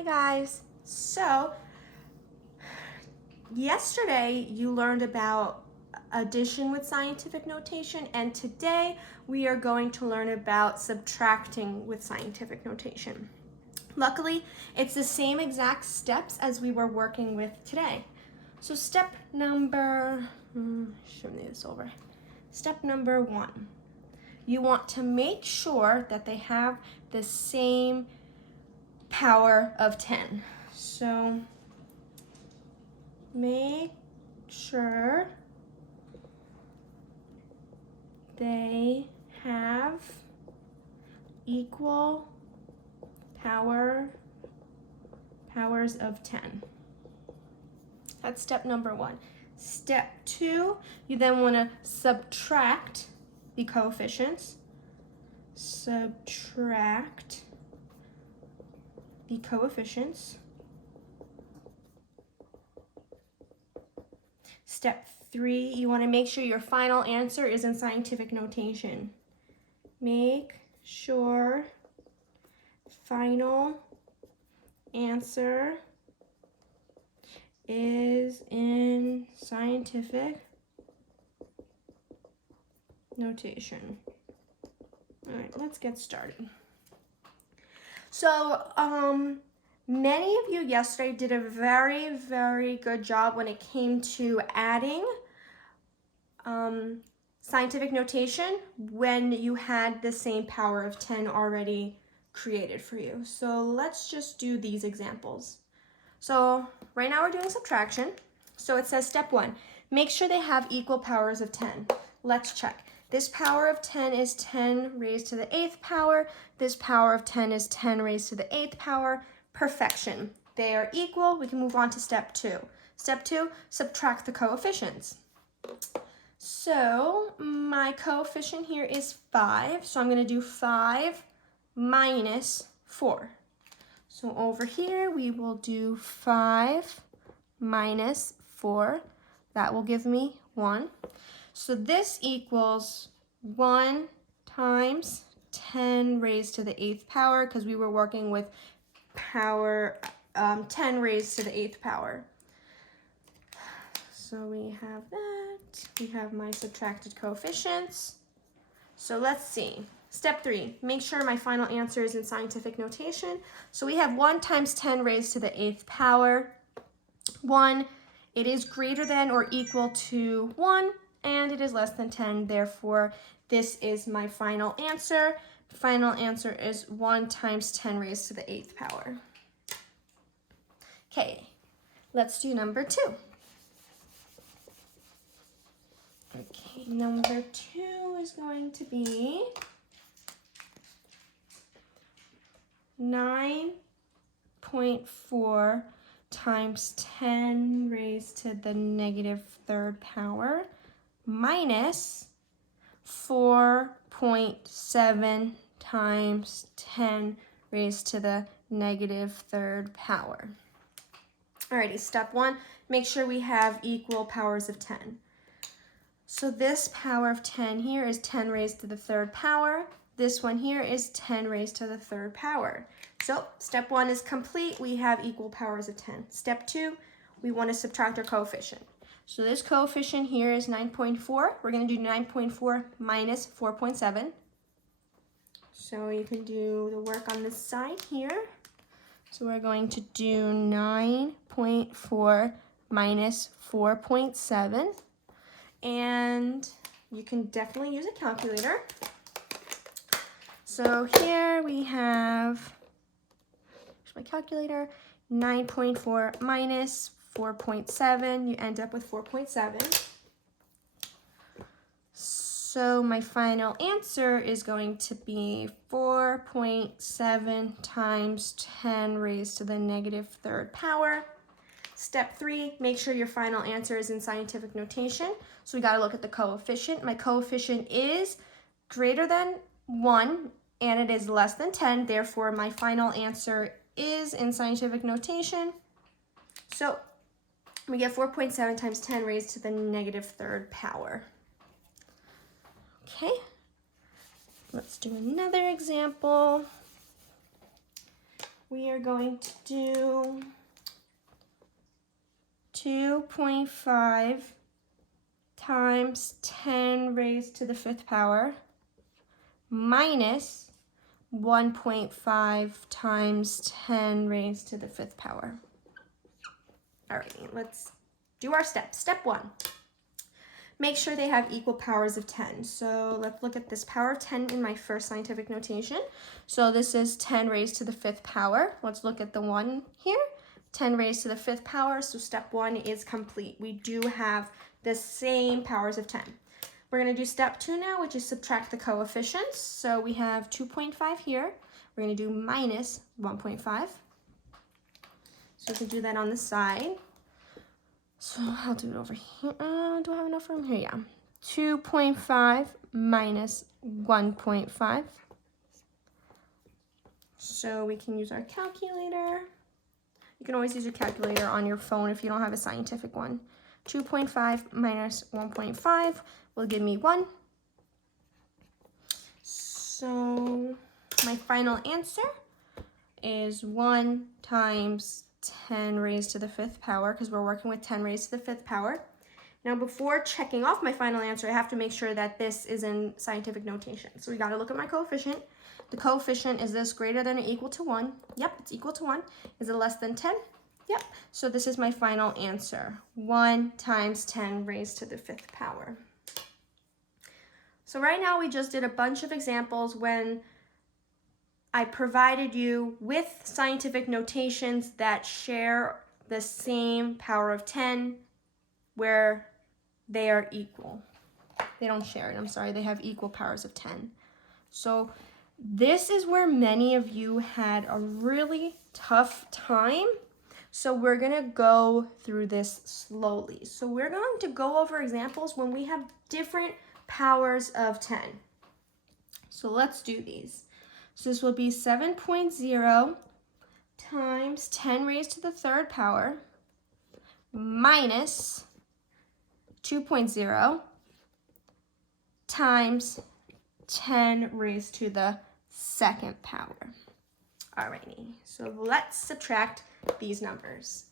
Hi guys. So yesterday you learned about addition with scientific notation, and today we are going to learn about subtracting with scientific notation. Luckily, it's the same exact steps as we were working with today. So step number, Step number 1. You want to make sure that they have the same power of 10. So make sure they have equal powers of 10. That's step number 1. Step 2, you then want to subtract the coefficients. Subtract the coefficients. Step 3, you want to make sure your final answer is in scientific notation. Make sure final answer is in scientific notation. All right, let's get started. So, many of you yesterday did a very, very good job when it came to adding scientific notation when you had the same power of 10 already created for you. So let's just do these examples. So right now we're doing subtraction. So it says step 1, make sure they have equal powers of 10. Let's check. This power of 10 is 10 raised to the 8th power. This power of 10 is 10 raised to the 8th power. Perfection. They are equal. We can move on to step 2. Step 2, subtract the coefficients. So my coefficient here is 5. So I'm going to do 5 minus 4. So over here we will do 5 minus 4. That will give me 1. So this equals 1 times 10 raised to the 8th power, because we were working with power 10 raised to the 8th power. So we have that. We have my subtracted coefficients. So let's see. Step 3, make sure my final answer is in scientific notation. So we have 1 times 10 raised to the 8th power. 1, it is greater than or equal to 1, and it is less than 10. Therefore, this is my final answer. Final answer is 1 times 10 raised to the 8th power. Okay, let's do number 2. Okay, number 2 is going to be 9.4 times 10 raised to the negative 3rd power minus 4.7 times 10 raised to the negative 3rd power. Alrighty, step 1, make sure we have equal powers of 10. So this power of 10 here is 10 raised to the 3rd power. This one here is 10 raised to the 3rd power. So step 1 is complete. We have equal powers of 10. Step 2, we want to subtract our coefficient. So this coefficient here is 9.4. We're going to do 9.4 minus 4.7. So you can do the work on this side here. So we're going to do 9.4 minus 4.7. And you can definitely use a calculator. So here we have, here's my calculator, 9.4 minus 4.7, you end up with 4.7. So my final answer is going to be 4.7 times 10 raised to the negative 3rd power. Step 3, make sure your final answer is in scientific notation. So we got to look at the coefficient. My coefficient is greater than 1 and it is less than 10. Therefore, my final answer is in scientific notation. So we get 4.7 times 10 raised to the negative 3rd power. Okay, let's do another example. we are going to do 2.5 times 10 raised to the 5th power minus 1.5 times 10 raised to the 5th power. Alrighty, let's do our steps. Step 1. Make sure they have equal powers of 10. So let's look at this power of 10 in my first scientific notation. So this is 10 raised to the 5th power. Let's look at the 1 here. 10 raised to the 5th power. So step 1 is complete. We do have the same powers of 10. We're going to do step 2 now, which is subtract the coefficients. So we have 2.5 here. We're going to do minus 1.5. So we can do that on the side. So I'll do it over here. Do I have enough room here? Yeah. 2.5 minus 1.5. So we can use our calculator. You can always use a calculator on your phone if you don't have a scientific one. 2.5 minus 1.5 will give me 1. So my final answer is 1 times 10 raised to the 5th power, because we're working with 10 raised to the 5th power. Now, before checking off my final answer, I have to make sure that this is in scientific notation. So we got to look at my coefficient. The coefficient, is this greater than or equal to 1? Yep, it's equal to 1. Is it less than 10? Yep. So this is my final answer. 1 times 10 raised to the 5th power. So right now we just did a bunch of examples when I provided you with scientific notations that share the same power of 10 where they are equal. They don't share it, I'm sorry, they have equal powers of 10. So this is where many of you had a really tough time. So we're gonna go through this slowly. So we're going to go over examples when we have different powers of 10. So let's do these. So this will be 7.0 times 10 raised to the 3rd power minus 2.0 times 10 raised to the 2nd power. Alrighty, so let's subtract these numbers.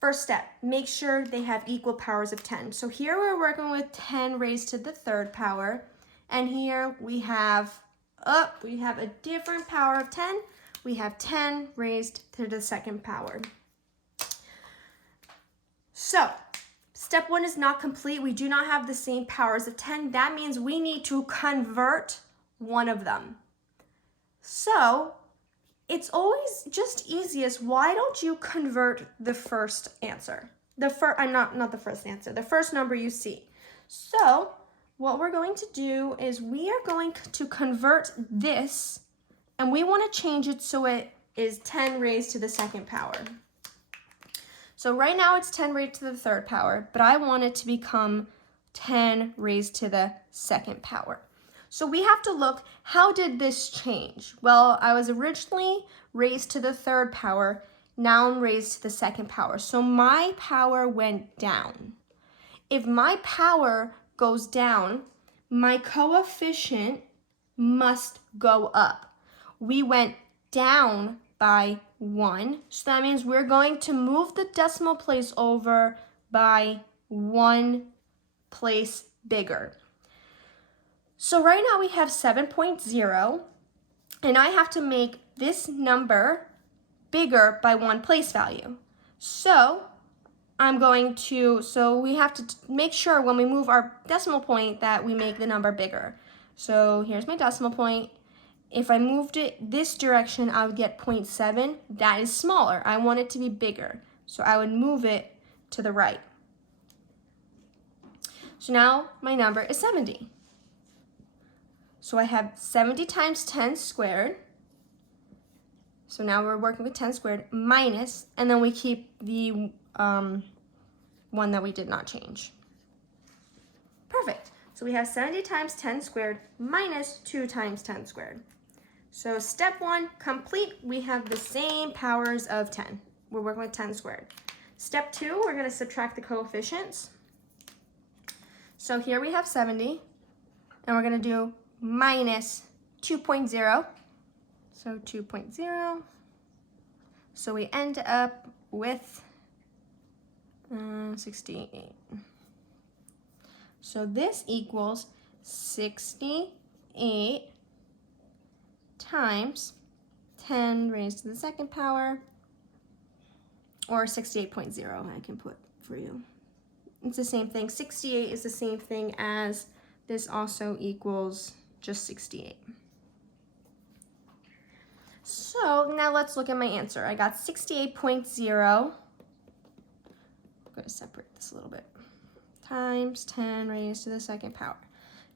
First step, make sure they have equal powers of 10. So here we're working with 10 raised to the 3rd power, and here we have a different power of 10. We have 10 raised to the 2nd power. So, step 1 is not complete. We do not have the same powers of 10. That means we need to convert one of them. So, it's always just easiest. Why don't you convert the first answer? The first number you see. So, what we're going to do is we are going to convert this, and we want to change it so it is 10 raised to the 2nd power. So right now it's 10 raised to the 3rd power, but I want it to become 10 raised to the 2nd power. So we have to look, how did this change? Well, I was originally raised to the 3rd power, now I'm raised to the 2nd power. So my power went down. If my power goes down, my coefficient must go up. We went down by 1, so that means we're going to move the decimal place over by 1 place bigger. So right now we have 7.0, and I have to make this number bigger by 1 place value. So we have to make sure when we move our decimal point that we make the number bigger. So here's my decimal point. If I moved it this direction, I would get 0.7. That is smaller. I want it to be bigger. So I would move it to the right. So now my number is 70. So I have 70 times 10 squared. So now we're working with 10 squared minus, and then we keep the one that we did not change. Perfect. So we have 70 times 10 squared minus 2 times 10 squared. So step 1 complete. We have the same powers of 10. We're working with 10 squared. Step 2, we're going to subtract the coefficients. So here we have 70, and we're going to do minus 2.0. So 2.0. So we end up with 68. So this equals 68 times 10 raised to the second power, or 68.0 I can put for you. It's the same thing. 68 is the same thing as this also equals just 68. So now let's look at my answer. I got 68.0. I'm going to separate this a little bit. Times 10 raised to the second power.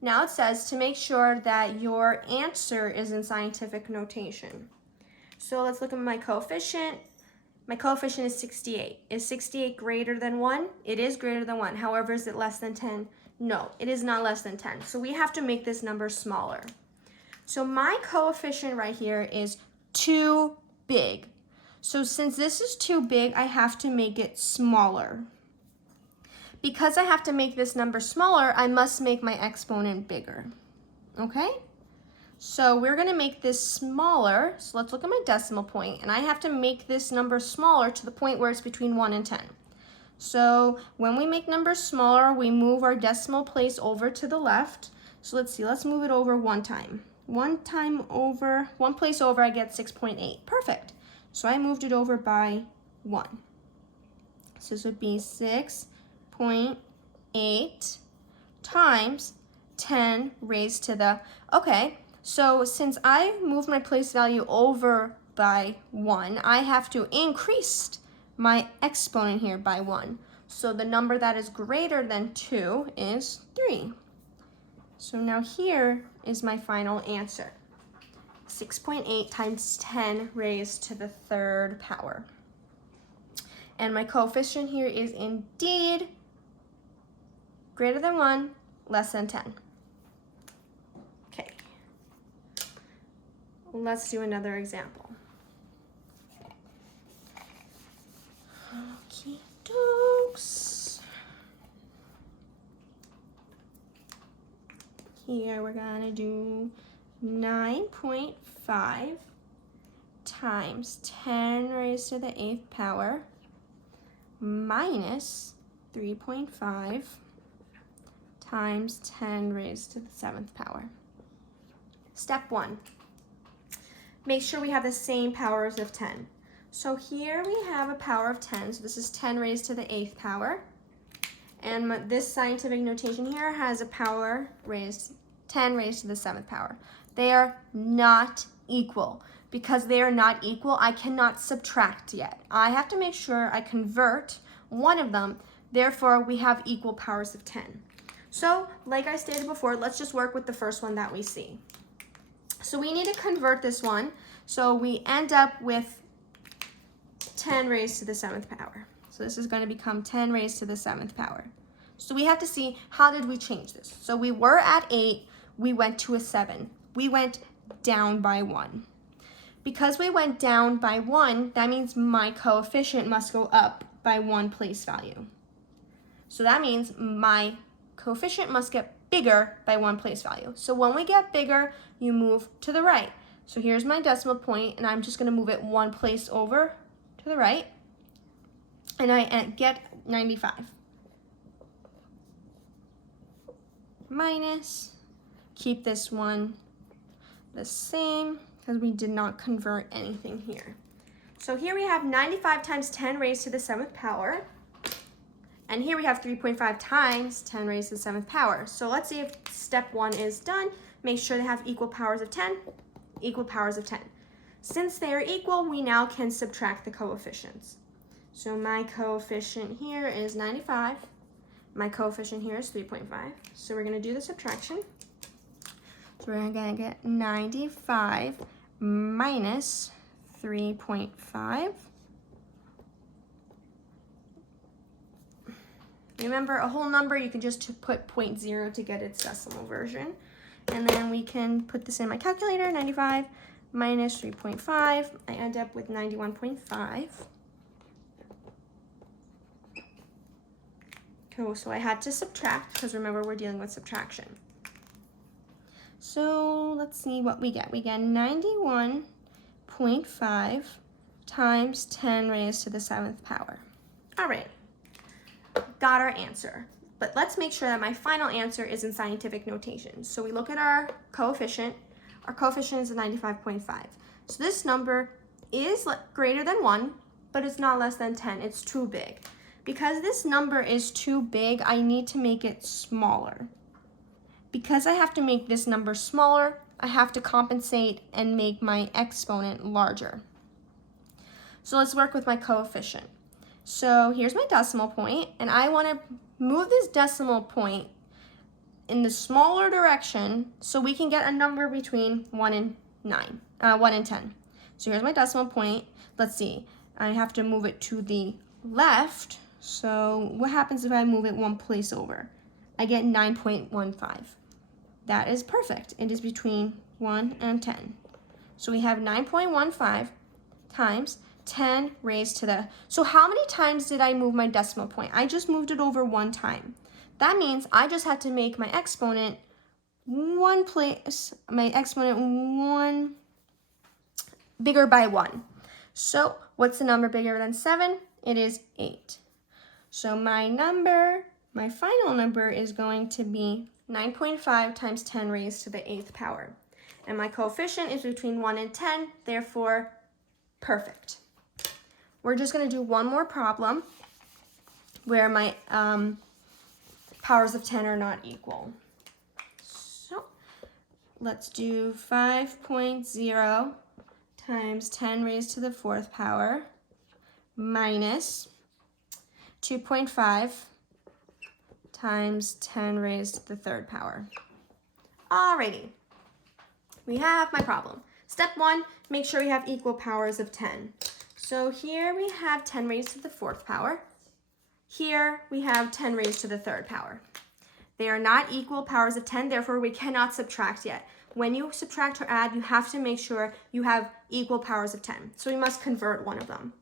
Now it says to make sure that your answer is in scientific notation. So let's look at my coefficient. My coefficient is 68. Is 68 greater than 1? It is greater than 1. However, is it less than 10? No, it is not less than 10. So we have to make this number smaller. So my coefficient right here is too big. So since this is too big, I have to make it smaller. Because I have to make this number smaller, I must make my exponent bigger. Okay? So we're going to make this smaller. So let's look at my decimal point, and I have to make this number smaller to the point where it's between 1 and 10. So when we make numbers smaller, we move our decimal place over to the left. So let's see, let's move it over one time. One place over, I get 6.8. Perfect. So I moved it over by 1. So this would be 6.8 times 10 raised to the, okay, so since I moved my place value over by 1, I have to increase my exponent here by 1. So the number that is greater than 2 is 3. So now here is my final answer. 6.8 times 10 raised to the third power. And my coefficient here is indeed greater than 1, less than 10. Okay. Let's do another example. Okie dokes. Here we're gonna do 9.5 times 10 raised to the 8th power minus 3.5 times 10 raised to the 7th power. Step 1. Make sure we have the same powers of 10. So here we have a power of 10, so this is 10 raised to the 8th power. And this scientific notation here has a power raised, 10 raised to the 7th power. They are not equal. Because they are not equal, I cannot subtract yet. I have to make sure I convert one of them. Therefore, we have equal powers of 10. So, like I stated before, let's just work with the first one that we see. So we need to convert this one. So we end up with 10 raised to the 7th power. So this is going to become 10 raised to the 7th power. So we have to see, how did we change this? So we were at 8, we went to a 7. We went down by 1. Because we went down by 1, that means my coefficient must go up by 1 place value. So that means my coefficient must get bigger by 1 place value. So when we get bigger, you move to the right. So here's my decimal point, and I'm just going to move it 1 place over to the right, and I get 95. Minus, keep this one the same, because we did not convert anything here. So here we have 95 times 10 raised to the 7th power. And here we have 3.5 times 10 raised to the 7th power. So let's see if step 1 is done. Make sure they have equal powers of 10, equal powers of 10. Since they are equal, we now can subtract the coefficients. So my coefficient here is 95. My coefficient here is 3.5. So we're going to do the subtraction. So we're going to get 95 minus 3.5. Remember, a whole number, you can just put 0.0 to get its decimal version. And then we can put this in my calculator, 95 minus 3.5. I end up with 91.5. Cool, so I had to subtract, because remember, we're dealing with subtraction. So let's see what we get. We get 91 0.5 times 10 raised to the 7th power. All right, got our answer. But let's make sure that my final answer is in scientific notation. So we look at our coefficient. Our coefficient is 95.5. So this number is greater than 1, but it's not less than 10. It's too big. Because this number is too big, I need to make it smaller. Because I have to make this number smaller, I have to compensate and make my exponent larger. So let's work with my coefficient. So here's my decimal point, and I want to move this decimal point in the smaller direction so we can get a number between 1 and 10. So here's my decimal point. Let's see, I have to move it to the left. So what happens if I move it one place over? I get 9.15. That is perfect. It is between 1 and 10. So we have 9.15 times 10 raised to the, so how many times did I move my decimal point? I just moved it over one time. That means I just have to make my exponent one bigger by 1. So what's the number bigger than 7? It is 8. So my final number is going to be 9.5 times 10 raised to the 8th power. And my coefficient is between 1 and 10, therefore perfect. We're just going to do one more problem where my powers of 10 are not equal. So let's do 5.0 times 10 raised to the 4th power minus 2.5 times 10 raised to the 3rd power. Alrighty, we have my problem. Step 1, make sure we have equal powers of 10. So here we have 10 raised to the 4th power. Here we have 10 raised to the 3rd power. They are not equal powers of 10, therefore we cannot subtract yet. When you subtract or add, you have to make sure you have equal powers of 10. So we must convert one of them.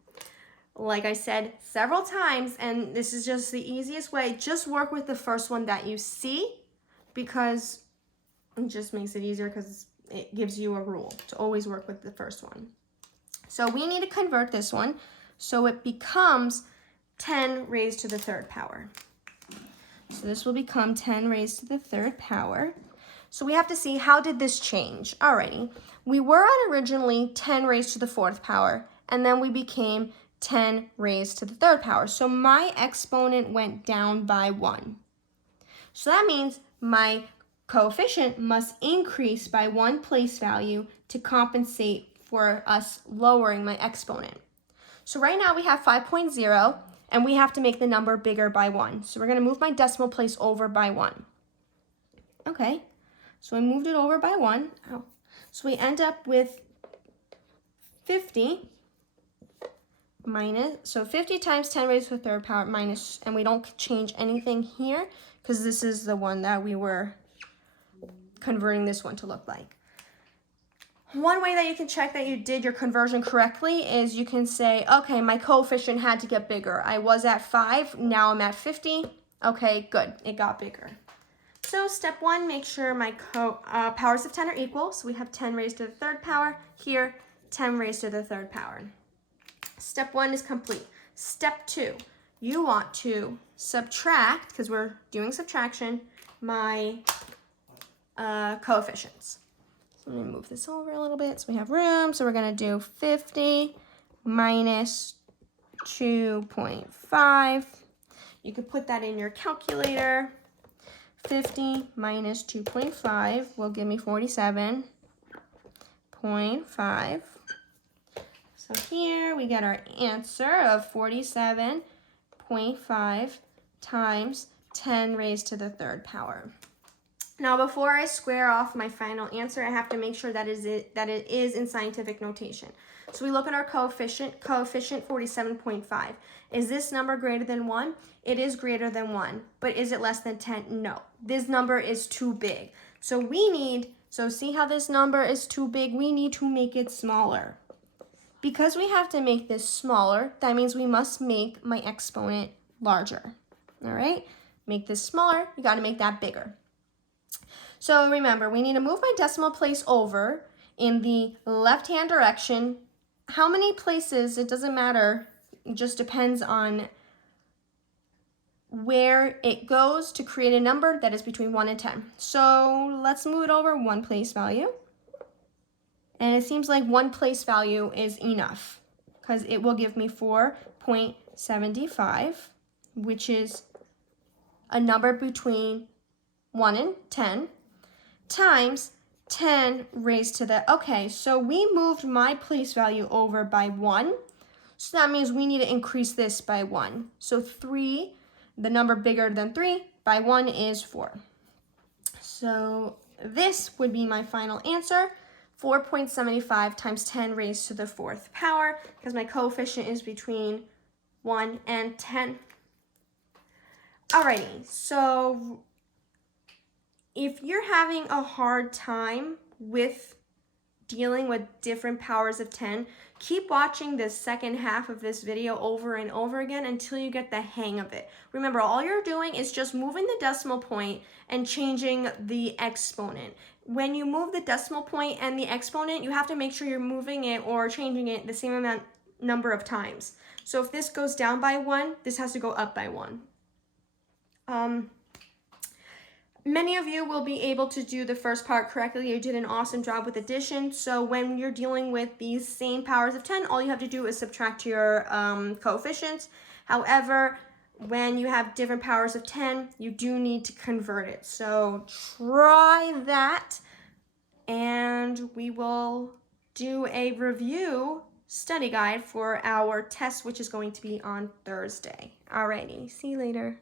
Like I said several times, and this is just the easiest way, just work with the first one that you see, because it just makes it easier because it gives you a rule to always work with the first one. So we need to convert this one so it becomes 10 raised to the 3rd power. So this will become 10 raised to the 3rd power. So we have to see, how did this change? Alrighty, we were on originally 10 raised to the 4th power, and then we became 10 raised to the 3rd power. So my exponent went down by 1. So that means my coefficient must increase by 1 place value to compensate for us lowering my exponent. So right now we have 5.0, and we have to make the number bigger by 1. So we're going to move my decimal place over by 1. Okay, so I moved it over by 1. Oh. So we end up with 50 minus, so 50 times 10 raised to the 3rd power minus, and we don't change anything here because this is the one that we were converting this one to look like. One way that you can check that you did your conversion correctly is you can say, okay, my coefficient had to get bigger. I was at 5, now I'm at 50. Okay, good, it got bigger. So step 1, make sure my powers of 10 are equal. So we have 10 raised to the 3rd power. Here, 10 raised to the 3rd power. Step 1 is complete. Step 2, you want to subtract, because we're doing subtraction, my coefficients. So I'm going to move this over a little bit so we have room. So we're going to do 50 minus 2.5. You could put that in your calculator. 50 minus 2.5 will give me 47.5. So here we get our answer of 47.5 times 10 raised to the 3rd power. Now, before I square off my final answer, I have to make sure that it is in scientific notation. So we look at our coefficient 47.5. Is this number greater than 1? It is greater than 1, but is it less than 10? No, this number is too big. So see how this number is too big? We need to make it smaller. Because we have to make this smaller, that means we must make my exponent larger. All right, make this smaller, you got to make that bigger. So remember, we need to move my decimal place over, in the left-hand direction. How many places, it doesn't matter, it just depends on where it goes to create a number that is between 1 and 10. So let's move it over one place value. And it seems like one place value is enough because it will give me 4.75, which is a number between 1 and 10, times 10 raised to the, okay, so we moved my place value over by 1. So that means we need to increase this by 1. So 3, the number bigger than 3, by 1 is 4. So this would be my final answer, 4.75 times 10 raised to the 4th power, because my coefficient is between 1 and 10. Alrighty, so if you're having a hard time with dealing with different powers of 10, keep watching the second half of this video over and over again until you get the hang of it. Remember, all you're doing is just moving the decimal point and changing the exponent. When you move the decimal point and the exponent, you have to make sure you're moving it or changing it the same number of times. So if this goes down by 1, this has to go up by 1. Many of you will be able to do the first part correctly. You did an awesome job with addition. So when you're dealing with these same powers of 10, all you have to do is subtract your coefficients. However, when you have different powers of 10, you do need to convert it. So try that, and we will do a review study guide for our test, which is going to be on Thursday. Alrighty, see you later.